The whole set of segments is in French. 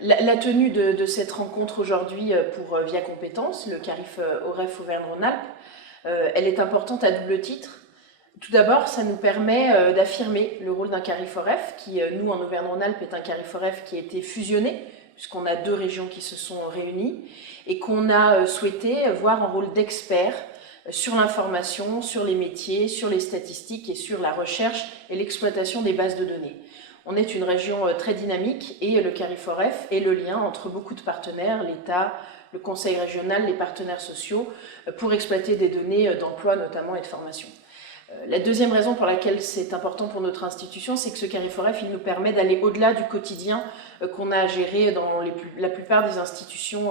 La tenue de cette rencontre aujourd'hui pour Via Compétences, le CARIF OREF Auvergne-Rhône-Alpes, elle est importante à double titre. Tout d'abord, ça nous permet d'affirmer le rôle d'un CARIF OREF qui, nous, en Auvergne-Rhône-Alpes, est un CARIF OREF qui a été fusionné, puisqu'on a deux régions qui se sont réunies, et qu'on a souhaité voir un rôle d'expert sur l'information, sur les métiers, sur les statistiques et sur la recherche et l'exploitation des bases de données. On est une région très dynamique et le CARIF OREF est le lien entre beaucoup de partenaires, l'État, le Conseil régional, les partenaires sociaux, pour exploiter des données d'emploi notamment et de formation. La deuxième raison pour laquelle c'est important pour notre institution, c'est que ce CARIF OREF, il nous permet d'aller au-delà du quotidien qu'on a à gérer dans la plupart des institutions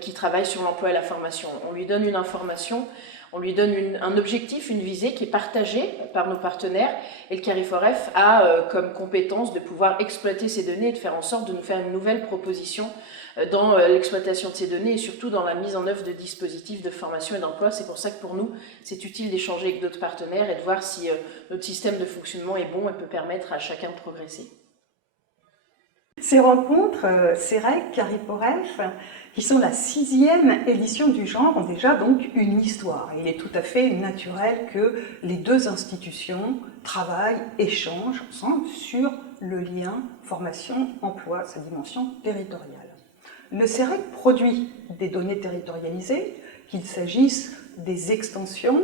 qui travaillent sur l'emploi et la formation. On lui donne une information, on lui donne un objectif, une visée qui est partagée par nos partenaires, et le CARIF OREF a comme compétence de pouvoir exploiter ces données et de faire en sorte de nous faire une nouvelle proposition dans l'exploitation de ces données et surtout dans la mise en œuvre de dispositifs de formation et d'emploi. C'est pour ça que pour nous, c'est utile d'échanger avec d'autres partenaires et de voir si notre système de fonctionnement est bon et peut permettre à chacun de progresser. Ces rencontres, CEREC, CARIF OREF, qui sont la 6e édition du genre, ont déjà donc une histoire. Il est tout à fait naturel que les deux institutions travaillent, échangent ensemble sur le lien formation-emploi, sa dimension territoriale. Le CEREC produit des données territorialisées, qu'il s'agisse des extensions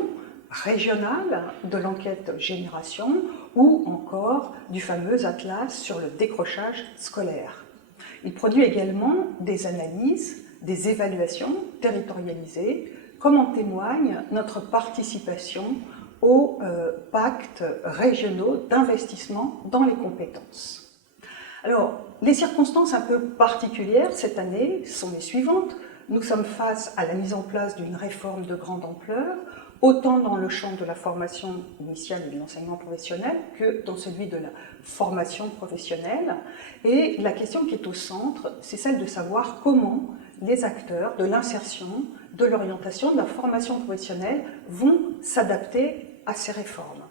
régionales de l'enquête génération ou encore du fameux atlas sur le décrochage scolaire. Il produit également des analyses, des évaluations territorialisées, comme en témoigne notre participation aux pactes régionaux d'investissement dans les compétences. Alors, les circonstances un peu particulières cette année sont les suivantes. Nous sommes face à la mise en place d'une réforme de grande ampleur, autant dans le champ de la formation initiale et de l'enseignement professionnel que dans celui de la formation professionnelle. Et la question qui est au centre, c'est celle de savoir comment les acteurs de l'insertion, de l'orientation, de la formation professionnelle vont s'adapter à ces réformes.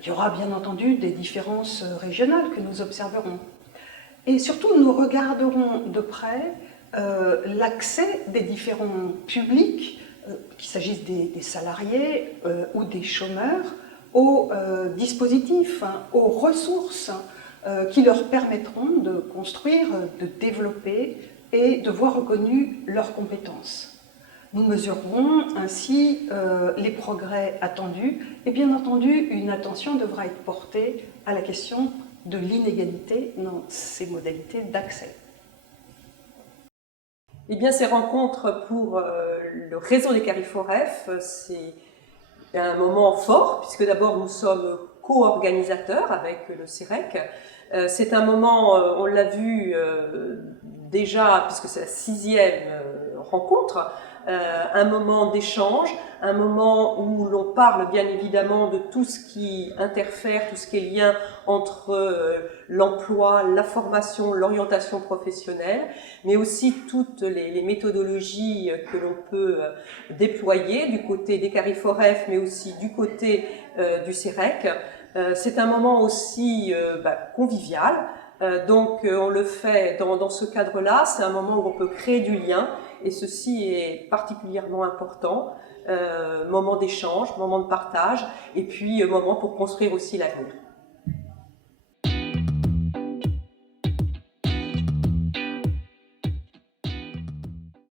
Il y aura bien entendu des différences régionales que nous observerons. Et surtout, nous regarderons de près l'accès des différents publics, qu'il s'agisse des salariés ou des chômeurs, aux dispositifs, aux ressources qui leur permettront de construire, de développer et de voir reconnues leurs compétences. Nous mesurerons ainsi les progrès attendus et bien entendu, une attention devra être portée à la question de l'inégalité dans ces modalités d'accès. Eh bien, ces rencontres pour le réseau des CARIF OREF, c'est un moment fort, puisque d'abord nous sommes co-organisateurs avec le CEREC. C'est un moment, on l'a vu déjà, puisque c'est la 6e rencontre, un moment d'échange, un moment où l'on parle bien évidemment de tout ce qui interfère, tout ce qui est lien entre l'emploi, la formation, l'orientation professionnelle, mais aussi toutes les méthodologies que l'on peut déployer du côté des CARIF OREF, mais aussi du côté du CEREC. C'est un moment aussi convivial. Donc on le fait dans ce cadre-là, c'est un moment où on peut créer du lien et ceci est particulièrement important, moment d'échange, moment de partage et puis moment pour construire aussi l'avenir.